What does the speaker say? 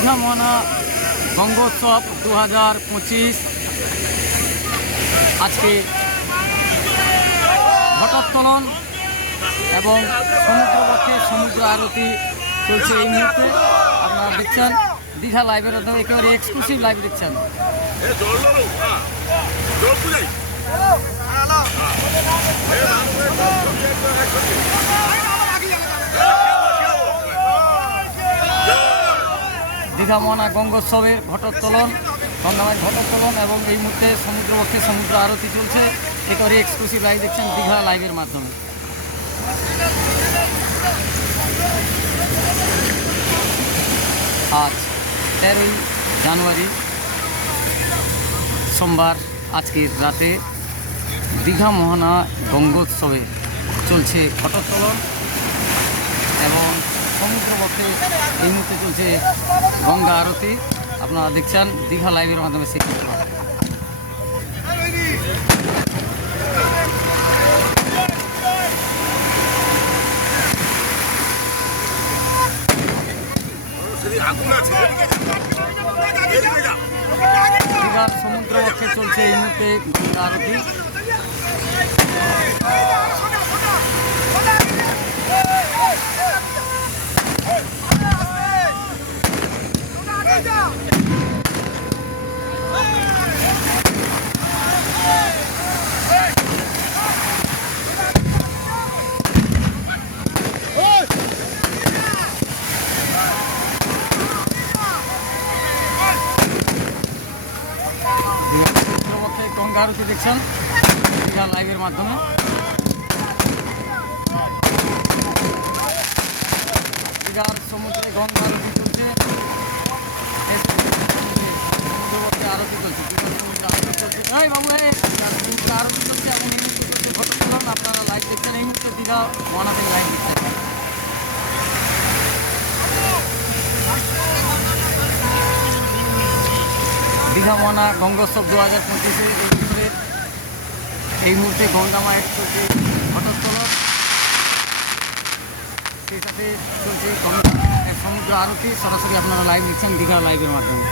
দীঘা মহানা গঙ্গোৎসব দু হাজার পঁচিশ। আজকে ঘটোত্তোলন এবং সমুদ্রপক্ষে সমুদ্র আরতি চলছে এই মুহূর্তে। আপনারা দেখছেন দীঘা লাইভের মাধ্যমে একেবারে এক্সক্লুসিভ লাইভ দেখছেন। দীঘা মহানা গঙ্গোৎসবের ঘটোত্তোলন, গঙ্গামায় ঘটোত্তোলন এবং এই মুহূর্তে সমুদ্রপক্ষে সমুদ্র আরতি চলছে। একেবারে এক্সক্লুসিভ লাইভ দেখছেন দীঘা লাইভের মাধ্যমে। আজ তেরোই জানুয়ারি, সোমবার আজকের রাতে দীঘা মোহনা গঙ্গোৎসবে চলছে ঘটোত্তোলন। সমুদ্রপক্ষে এই মুহূর্তে চলছে গঙ্গা আরতি আপনারা দেখছেন দীঘা লাইভের মাধ্যমে যা। দীঘার সমুদ্রপক্ষে চলছে এই মুহূর্তে গঙ্গা আরতি দীঘার সমুদ্রপক্ষে গঙ্গা আরতি দেখছেন? লাইভের মাধ্যমে। সমুদ্রে গঙ্গা আরতি চলছে এই সমুদ্রপক্ষে আরতি চলছে দীঘার সমুদ্রে এই বাবু আরতি চলছে এবং এই চলছে ঘটোত্তোলন আপনারা লাইভ দেখছেন। এই মুহূর্তে দীঘা মহানাতে লাইভ দেখছেন। দীঘা মহানা গঙ্গোৎসব দু হাজার পঁচিশে এই বছরে এই মুহূর্তে গঙ্গা মায়ের চলছে ঘটোত্তোলন সেই সাথে চলছে সমুদ্র আরতি। সরাসরি আপনারা লাইভ দেখছেন দীঘা লাইভের মাধ্যমে।